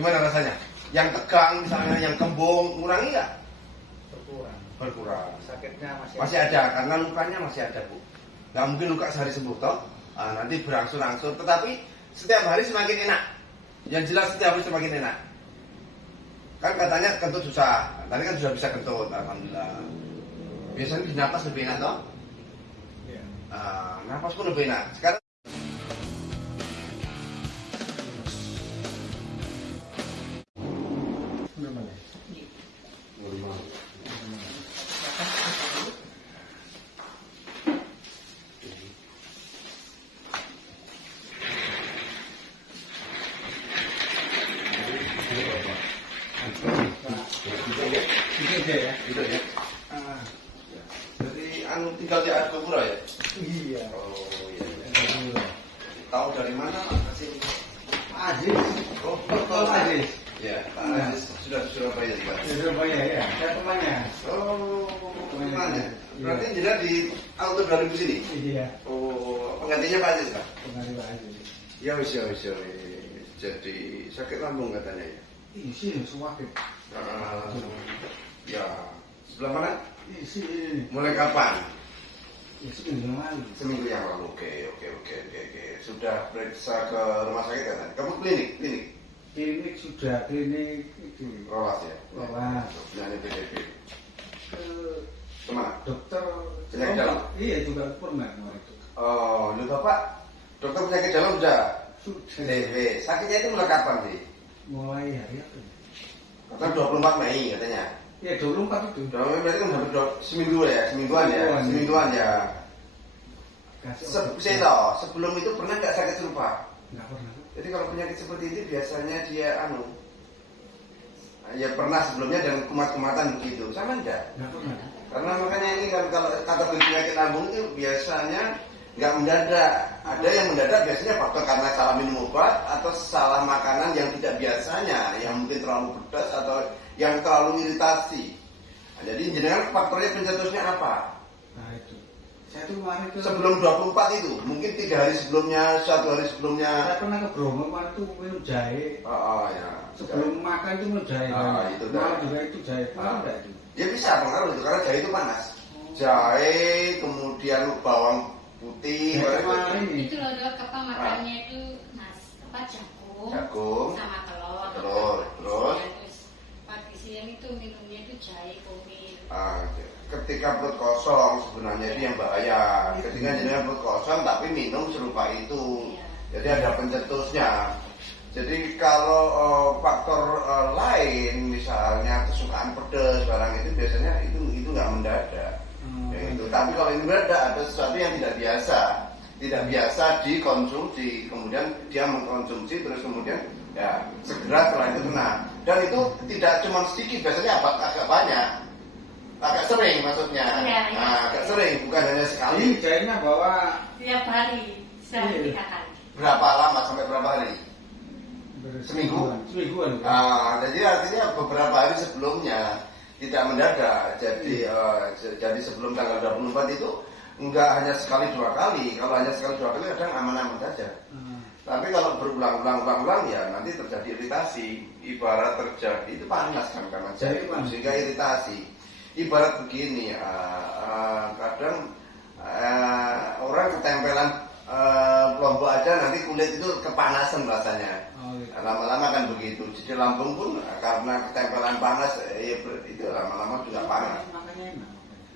Gimana rasanya? Yang tegang misalnya, yang kembung, ngurangi nggak? Berkurang. Sakitnya Masih ada, karena lukanya masih ada, Bu. Nggak mungkin luka sehari sembuh, toh. Nanti berangsur-angsur, tetapi setiap hari semakin enak. Yang jelas setiap hari semakin enak. Kan katanya kentut susah, tadi kan sudah bisa kentut, alhamdulillah. Biasanya di napas lebih enak, toh? Iya. Napas pun lebih enak. Sekarang gitu ya. Jadi tinggal di Argopuro ya? Iya. Oh iya. Tahu dari mana sih? Aziz. Oh, Aziz. Ya, Pak Aziz sudah di Surabaya juga. Di Surabaya ya, saya temannya. Oh, temannya. Berarti jadi di auto 2000 sini? Iya. Oh, penggantinya Pak Aziz kan? Pengganti Pak Aziz. Ya wis. Jadi sakit lambung katanya ya. Ini sih suwakit. Ya, sebelah mana? Ini. Mulai kapan? Ya seminggu yang lalu. Seminggu yang lalu. Oke. Sudah periksa ke rumah sakit kan? Kamu klinik? Klinik sudah, klinik itu. Rolas ya? Rolas. Jangan PDP. Kemana? Dokter penyakit dalam? Iya, juga pernah kemarin itu. Oh, lu Bapak dokter penyakit dalam sudah? Sudah. Sakitnya itu mulai kapan sih? Mulai hari apa? Kan 24 Mei katanya. Ya 24 itu. 24 Mei berarti kan hampir semingguan ya. Sebelum itu pernah nggak sakit serupa? Nggak pernah. Jadi kalau penyakit seperti itu biasanya dia ya pernah sebelumnya dan kumat-kumatan begitu, sama enggak? Nggak pernah. Karena makanya ini kan kalau kategori penyakit lambung itu biasanya nggak mendadak. Ada yang mendadak biasanya faktor karena salah minum obat atau salah makanan yang tidak biasanya, yang mungkin terlalu pedas atau yang terlalu iritasi. Jadi jenengan faktornya pencetusnya apa? Nah itu. Saya tuh kemarin itu Sebelum 24 itu, mungkin 3 hari sebelumnya, 1 hari sebelumnya. Saya pernah ke Bromo kemarin tuh minum jahe. Ya. Sebelum makan itu minum jahe. Itu malam juga itu jahe. Enggak itu. Ya bisa pengaruh itu karena jahe itu panas. Jahe, kemudian bawang putih. Itu loh dok, makannya itu jagung sama telur. Terus pagi siang itu minumnya itu jahe kumin. Ketika perut kosong sebenarnya itu yang bahaya. Ketika jenengan perut kosong tapi minum serupa itu. Jadi ada pencetusnya. Jadi kalau faktor lain misalnya kesukaan pedas barang itu biasanya itu nggak mendadak. Itu. Tapi kalau ini mendadak ada sesuatu yang tidak biasa dikonsumsi, kemudian dia mengkonsumsi terus kemudian ya segera setelah itu kena. Dan itu tidak cuma sedikit, biasanya agak banyak. Agak sering maksudnya. Agak sering, bukan hanya sekali. Ini jahenya bawa tiap hari, sehari 3 kali. Berapa lama sampai berapa hari? Semingguan. Jadi artinya beberapa hari sebelumnya tidak mendadak. Jadi sebelum tanggal 24 itu enggak hanya sekali 2 kali. Kalau hanya sekali 2 kali kadang aman-aman saja. Tapi kalau berulang-ulang ya nanti terjadi iritasi. Ibarat terjadi itu panas kan karena jahe sehingga iritasi. Ibarat begini, kadang orang ketempelan lombok aja nanti kulit itu kepanasan rasanya. Lama-lama kan begitu. Jadi lambung pun karena ketempelan panas, itu lama-lama juga panas.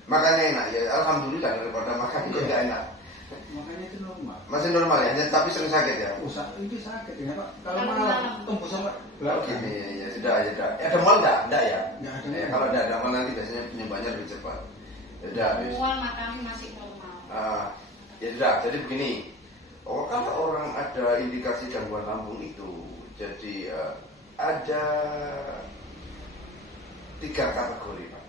Makanya enak ya, alhamdulillah daripada makan itu tidak enak. Makanya itu normal. Masih normal ya, tapi sering sakit ya. Itu sakit ya Pak. Kalau malam tembus sampai belakang. Ya sudah. Ada mal enggak? Enggak ya? Enggak ada. Kalau ada mal nanti biasanya penyembuhannya lebih cepat. Ya Semua makan masih normal. Ya sudah. Jadi begini. Kalau orang ada indikasi gangguan lambung itu, jadi ada 3 kategori Pak.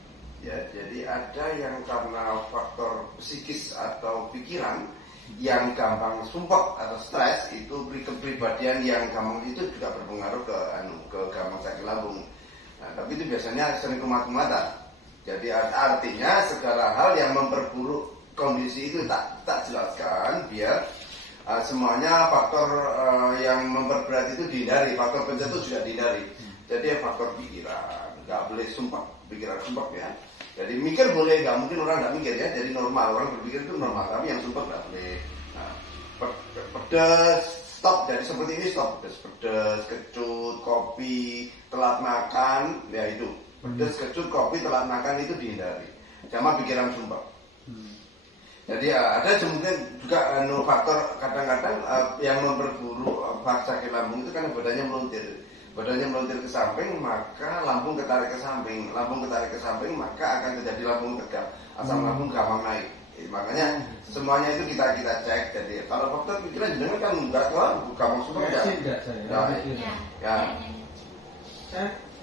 Ya, jadi ada yang karena faktor psikis atau pikiran yang gampang sumpek atau stres, itu kepribadian yang gampang itu juga berpengaruh ke gampang sakit lambung. Nah, tapi itu biasanya sering kumat-kumatan. Jadi artinya segala hal yang memperburuk kondisi itu tak jelaskan biar semuanya faktor yang memperberat itu dihindari, faktor pencetus juga dihindari. Jadi faktor pikiran, nggak boleh sumpah, pikiran sumpah ya. Jadi mikir boleh, nggak mungkin orang nggak mikir ya. Jadi normal, orang berpikir itu normal, tapi yang sumpah nggak boleh. Nah, pedas, stop. Jadi seperti ini stop. Pedas, kecut, kopi, telat makan, ya itu. Pedas, kecut, kopi, telat makan itu dihindari. Sama pikiran sumpah. Jadi ada mungkin juga faktor kadang-kadang yang memperburuk sakit lambung itu karena badannya melontir. Badannya melontir ke samping, maka lambung ketarik ke samping. Lambung ketarik ke samping, maka akan terjadi lambung tegap. Asam lambung gampang naik. Makanya semuanya itu kita cek. Jadi kalau faktor pikiran jenengan kan enggak tahu, gampang super ya.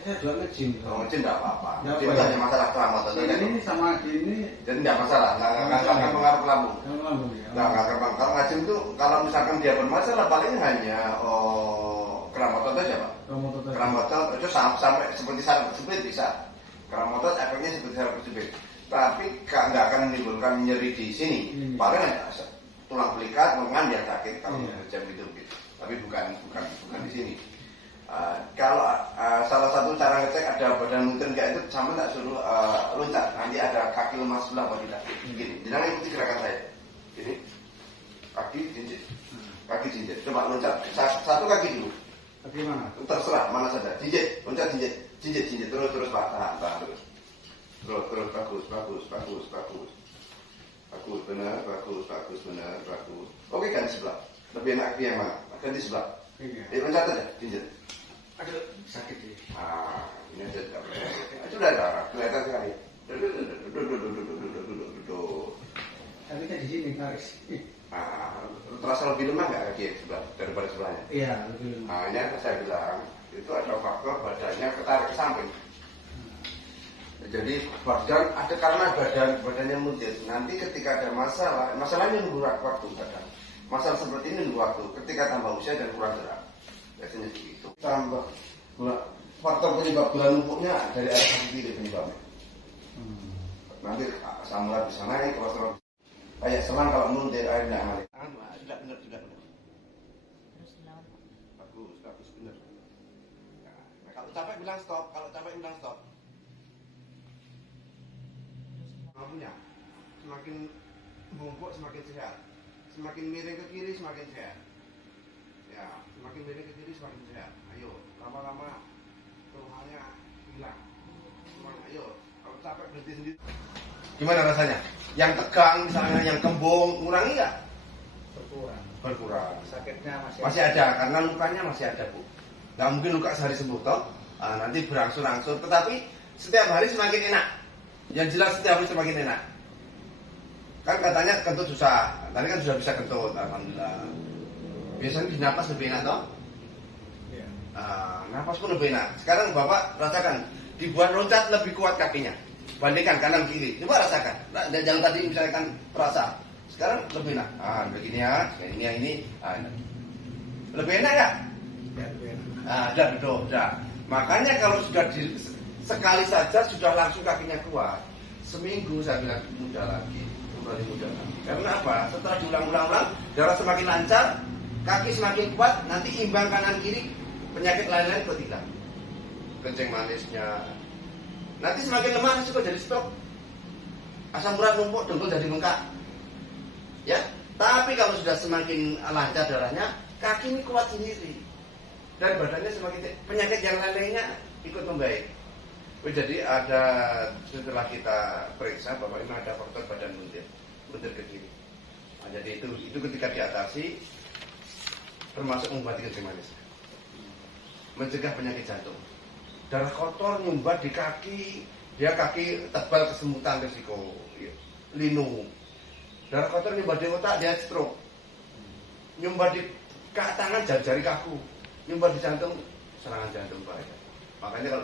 Saya juga ngejim. Ngejim enggak apa-apa. Ngejim hanya masalah kelamatan. Ini sama gini. Jadi enggak masalah, enggak mengaruh ke lambung. Enggak gampang. Kalau ngejim itu kalau misalkan dia bermasalah paling hanya keramatan saja, Pak. Keramatan itu sampai seperti saraf kejepit bisa. Keramatan efeknya seperti saraf kejepit. Tapi nggak akan menimbulkan nyeri di sini. Paling tulang belikat, lengan yang sakit kalau jam itu. Tapi bukan di sini. Kalau salah satu cara ngecek ada badan muntin kayak itu, sama tak suruh loncat. Nanti ada kaki lemas sebelah atau tidak. Begini, jangan ikuti gerakan saya. Ini kaki jinjit, kaki jinjit. Coba loncat. Satu kaki dulu. Bagaimana? Terserah mana saja. Jinjit, loncat jinjit, terus Pak, tahan terus. Terus bagus, benar, bagus. Oke kan sebelah. Lebih enak yang mana? Ganti sebelah. Loncat aja, jinjit. Aduh, sakit ya. Ini aja tidak boleh. Itu udah darah, kelihatan sekali. Tapi kan di sini tarik. Terasa lebih lemah nggak kaki sebelah daripada sebelahnya? Iya, lebih lemah. Nah, ini yang saya bilang itu ada faktor badannya ketarik ke samping. Jadi badan ada karena badannya muntir. Nanti ketika ada masalahnya nunggu waktu kadang. Masalah seperti ini nunggu waktu. Ketika tambah usia dan kurang gerak, biasanya begitu. Tambah faktor penyebab gula lumpurnya dari air putih penyebabnya. Nanti asam urat bisa naik, kolesterol. Kayak selang kalau muntir air tidak naik. Tidak benar. Bagus benar. Nah, kalau capek bilang stop. Lampunya semakin bungkuk semakin sehat, semakin miring ke kiri semakin sehat. Ya, semakin miring ke kiri semakin sehat. Ayo, lama-lama keluhannya hilang. Ayo, kalau capek berhenti sendiri. Gimana rasanya? Yang tegang misalnya, yang kembung, ngurangi nggak? Berkurang. Sakitnya masih ada, karena lukanya masih ada, Bu. Nggak mungkin luka sehari sembuh, toh. Nanti berangsur-angsur, tetapi setiap hari semakin enak. Yang jelas setiap hari semakin enak. Kan katanya kentut susah. Tadi kan sudah bisa kentut, alhamdulillah. Biasanya di napas lebih enak, toh? Iya. Napas pun lebih enak. Sekarang Bapak rasakan, dibuat loncat lebih kuat kakinya. Bandingkan kanan kiri. Coba rasakan. Nah, jangan tadi misalkan terasa. Sekarang lebih enak. Begini ya. Ini. Lebih enak nggak? Ya, lebih enak. Udah duduk, udah. Makanya kalau sudah sekali saja sudah langsung kakinya kuat. Seminggu saya bilang mudah lagi. Kembali mudah lagi. Karena apa? Setelah diulang-ulang, darah semakin lancar, kaki semakin kuat, nanti imbang kanan kiri, penyakit lain-lain ikut hilang. Kencing manisnya. Nanti semakin lemah juga jadi stroke. Asam urat numpuk, dengkul jadi bengkak. Ya, tapi kalau sudah semakin lancar darahnya, kaki ini kuat sendiri. Dan badannya semakin penyakit yang lainnya ikut membaik. Jadi ada setelah kita periksa bahwa ini ada faktor badan muntir ke kiri. Jadi itu ketika diatasi termasuk mengobati kencing manis, mencegah penyakit jantung. Darah kotor nyumbat di kaki, dia kaki tebal kesemutan risiko linu. Darah kotor nyumbat di otak, dia stroke. Nyumbat di tangan jari-jari kaku, nyumbat di jantung serangan jantung bahaya. Makanya kalau